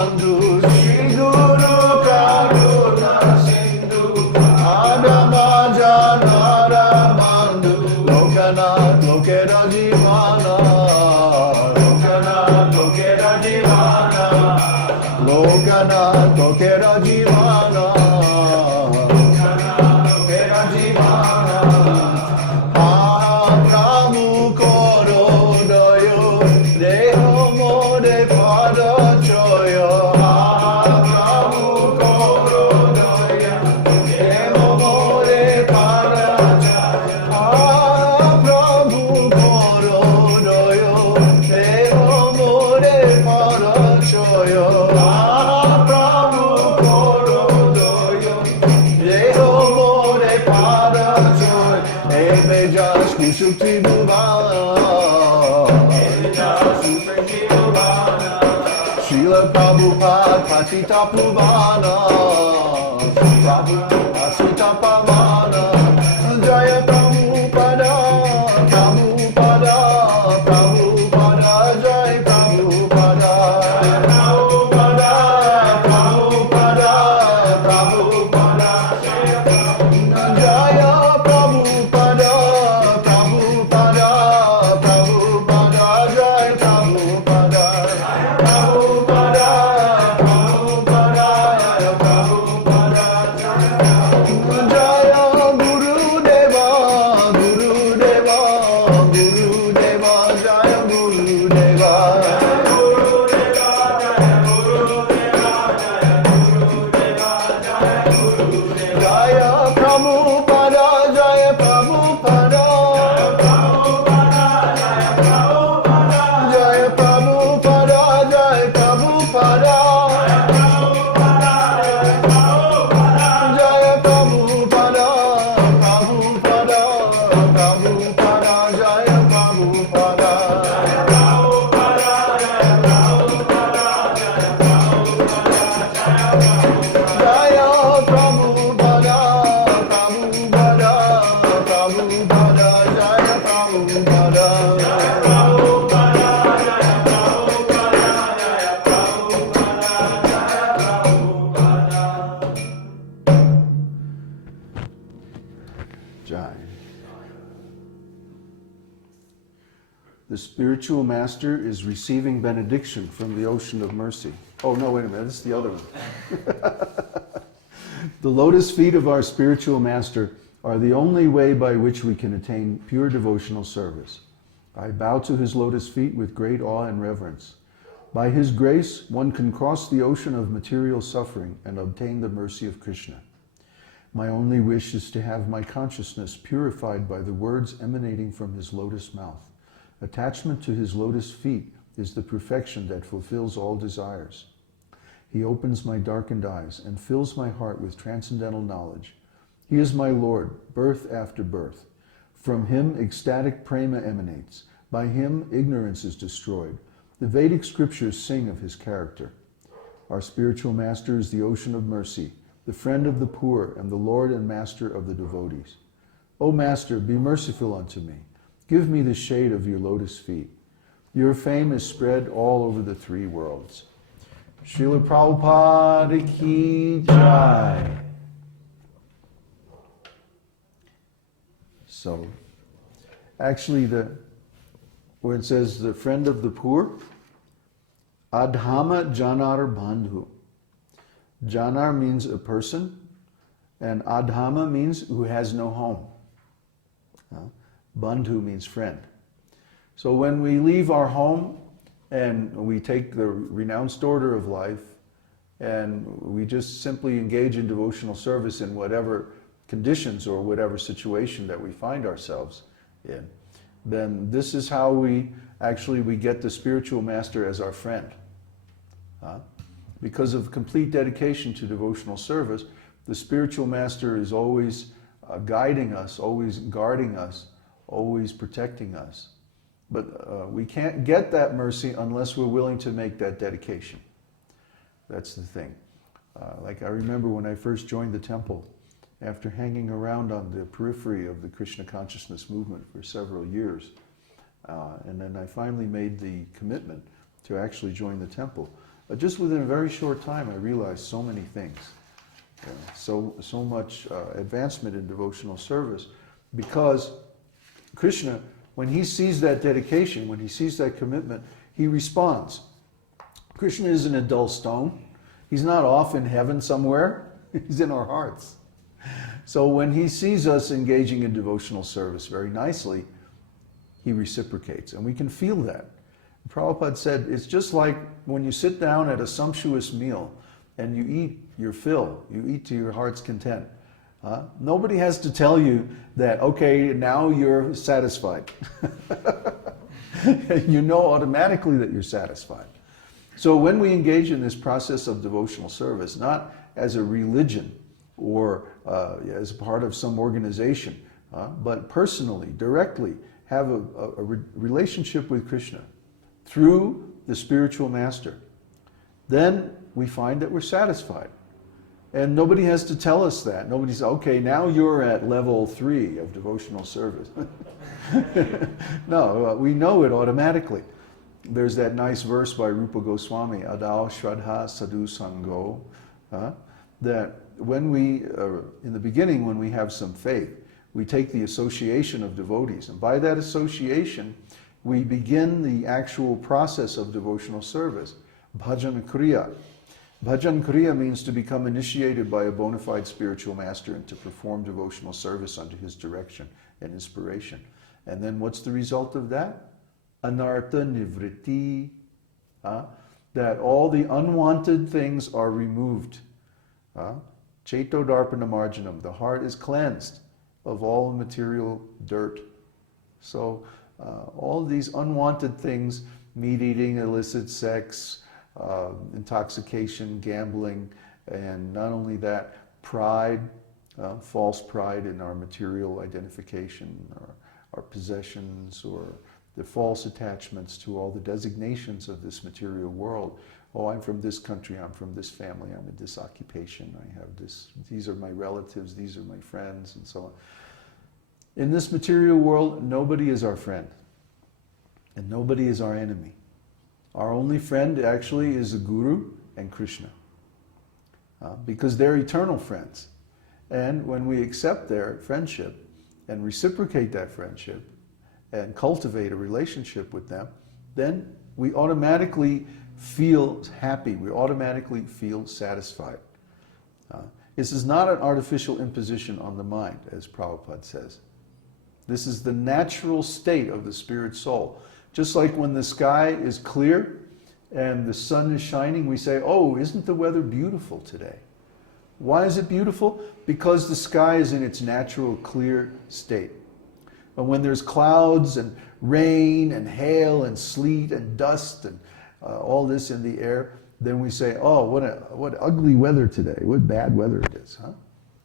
Sri Guru Karuna Sindhu Adama Janara Bandhu Lokanath Lokera Jivana Lokanath Lokera Jivana Lokanath Lokera Jivana Lokanath Lokera Jivana Prabhu Koro Doyo Deho More Pada Choyo Prabhu Koro Doyo Deho More Pada Choyo Prabhu Koro Doyo Deho More Pada Choyo Prabhu Koro Doyo Deho More Pada Choyo Ebe Jas Kushukti Bhuvana Srila Prabhupada Patita Puvana Prabhupada Patita Pavana Jaya Prabhupada Prabhupada Prabhupada Jaya Prabhupada Prabhupada Prabhupada Prabhupada Jaya Prabhupada Prabhupada Prabhupada Jaya Prabhupada The spiritual master is receiving benediction from the ocean of mercy. Oh, no, wait a minute, this is the other one. The lotus feet of our spiritual master are the only way by which we can attain pure devotional service. I bow to his lotus feet with great awe and reverence. By his grace, one can cross the ocean of material suffering and obtain the mercy of Krishna. My only wish is to have my consciousness purified by the words emanating from his lotus mouth. Attachment to his lotus feet is the perfection that fulfills all desires. He opens my darkened eyes and fills my heart with transcendental knowledge. He is my Lord, birth after birth. From him ecstatic prema emanates. By him ignorance is destroyed. The Vedic scriptures sing of his character. Our spiritual master is the ocean of mercy, the friend of the poor and the Lord and master of the devotees. O Master, be merciful unto me. Give me the shade of your lotus feet. Your fame is spread all over the three worlds. Srila Prabhupada ki jai. So, actually, where it says the friend of the poor, Adhama Janar Bandhu. Janar means a person, and Adhama means who has no home. Bandhu means friend. So when we leave our home and we take the renounced order of life and we just simply engage in devotional service in whatever conditions or whatever situation that we find ourselves in, then this is how we get the spiritual master as our friend. Because of complete dedication to devotional service, the spiritual master is always guiding us, always guarding us, always protecting us. But we can't get that mercy unless we're willing to make that dedication. That's the thing. Like I remember when I first joined the temple, after hanging around on the periphery of the Krishna consciousness movement for several years, and then I finally made the commitment to actually join the temple. just within a very short time, I realized so many things. So much advancement in devotional service, because Krishna, when he sees that dedication, when he sees that commitment, he responds. Krishna isn't a dull stone. He's not off in heaven somewhere. He's in our hearts. So when he sees us engaging in devotional service very nicely, he reciprocates, and we can feel that. Prabhupada said, it's just like when you sit down at a sumptuous meal and you eat your fill, you eat to your heart's content. Nobody has to tell you that, okay, now you're satisfied. You know automatically that you're satisfied. So when we engage in this process of devotional service, not as a religion or as part of some organization, but personally, directly, have a relationship with Krishna through the spiritual master, then we find that we're satisfied. And nobody has to tell us that. Nobody says, okay, now you're at level 3 of devotional service. No, we know it automatically. There's that nice verse by Rupa Goswami, Adao Shraddha Sadhu Sango, that when we, in the beginning, when we have some faith, we take the association of devotees. And by that association, we begin the actual process of devotional service, bhajan kriya. Bhajan kriya means to become initiated by a bona fide spiritual master and to perform devotional service under his direction and inspiration. And then what's the result of that? Anartha nivritti. That all the unwanted things are removed. Cheto darpana marjanam. The heart is cleansed of all material dirt. So all these unwanted things, meat eating, illicit sex, intoxication, gambling, and not only that, pride, false pride in our material identification, our possessions, or the false attachments to all the designations of this material world. Oh, I'm from this country, I'm from this family, I'm in this occupation, I have this, these are my relatives, these are my friends, and so on. In this material world, nobody is our friend, and nobody is our enemy. Our only friend actually is the Guru and Krishna, because they're eternal friends. And when we accept their friendship and reciprocate that friendship and cultivate a relationship with them, then we automatically feel happy, we automatically feel satisfied. This is not an artificial imposition on the mind, as Prabhupada says. This is the natural state of the spirit soul. Just like when the sky is clear and the sun is shining, we say, oh, isn't the weather beautiful today? Why is it beautiful? Because the sky is in its natural clear state. But when there's clouds and rain and hail and sleet and dust and all this in the air, then we say, oh, what ugly weather today, what bad weather it is.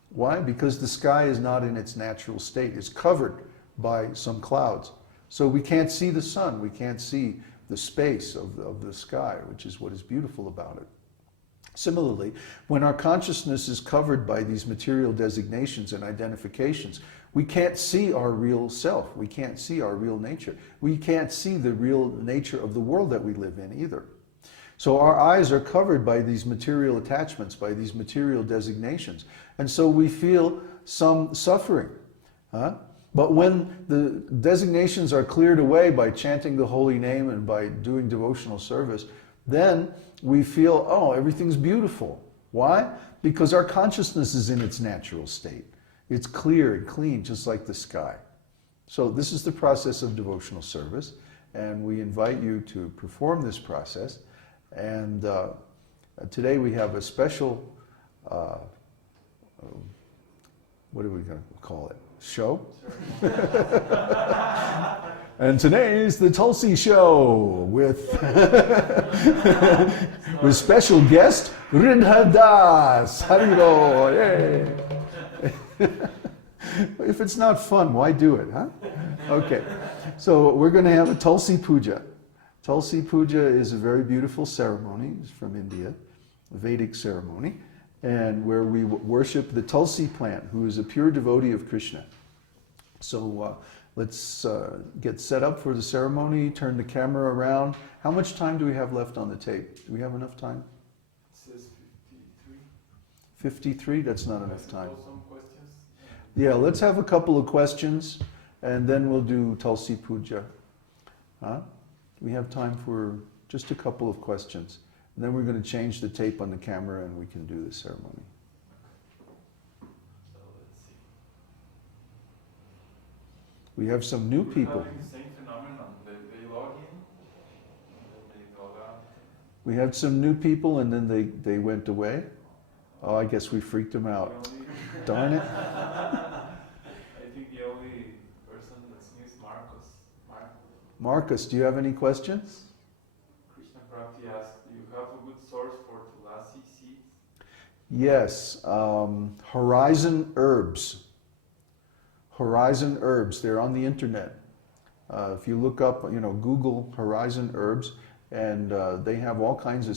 Why? Because the sky is not in its natural state. It's covered by some clouds. So we can't see the sun, we can't see the space of the sky, which is what is beautiful about it. Similarly, when our consciousness is covered by these material designations and identifications, we can't see our real self, we can't see our real nature. We can't see the real nature of the world that we live in either. So our eyes are covered by these material attachments, by these material designations. And so we feel some suffering. But when the designations are cleared away by chanting the holy name and by doing devotional service, then we feel, oh, everything's beautiful. Why? Because our consciousness is in its natural state. It's clear and clean, just like the sky. So this is the process of devotional service, and we invite you to perform this process. And today we have a special, what are we going to call it? Show? And today is the Tulsi Show with with special guest Ridha Das. Hariro, yay! If it's not fun, why do it, huh? Okay, so we're going to have a Tulsi Puja. Tulsi Puja is a very beautiful ceremony. It's from India, a Vedic ceremony, and where we worship the Tulsi plant, who is a pure devotee of Krishna. So Let's get set up for the ceremony, turn the camera around. How much time do we have left on the tape? Do we have enough time? It says 53. 53? That's not enough time. Some questions? Yeah, let's have a couple of questions and then we'll do Tulsi Puja. Huh? We have time for just a couple of questions. And then we're going to change the tape on the camera and we can do the ceremony. So let's see. We have some new people. We're having the same phenomenon. They log in, and then they log out. We had some new people and then they went away. Oh, I guess we freaked them out. Darn it. I think the only person that's new is Marcos. Marcus, do you have any questions? Krishna Prabhupada asked, do you have a good source for tulasi seeds? Yes, Horizon Herbs. Horizon Herbs, they're on the internet. If you look up, Google Horizon Herbs, and they have all kinds of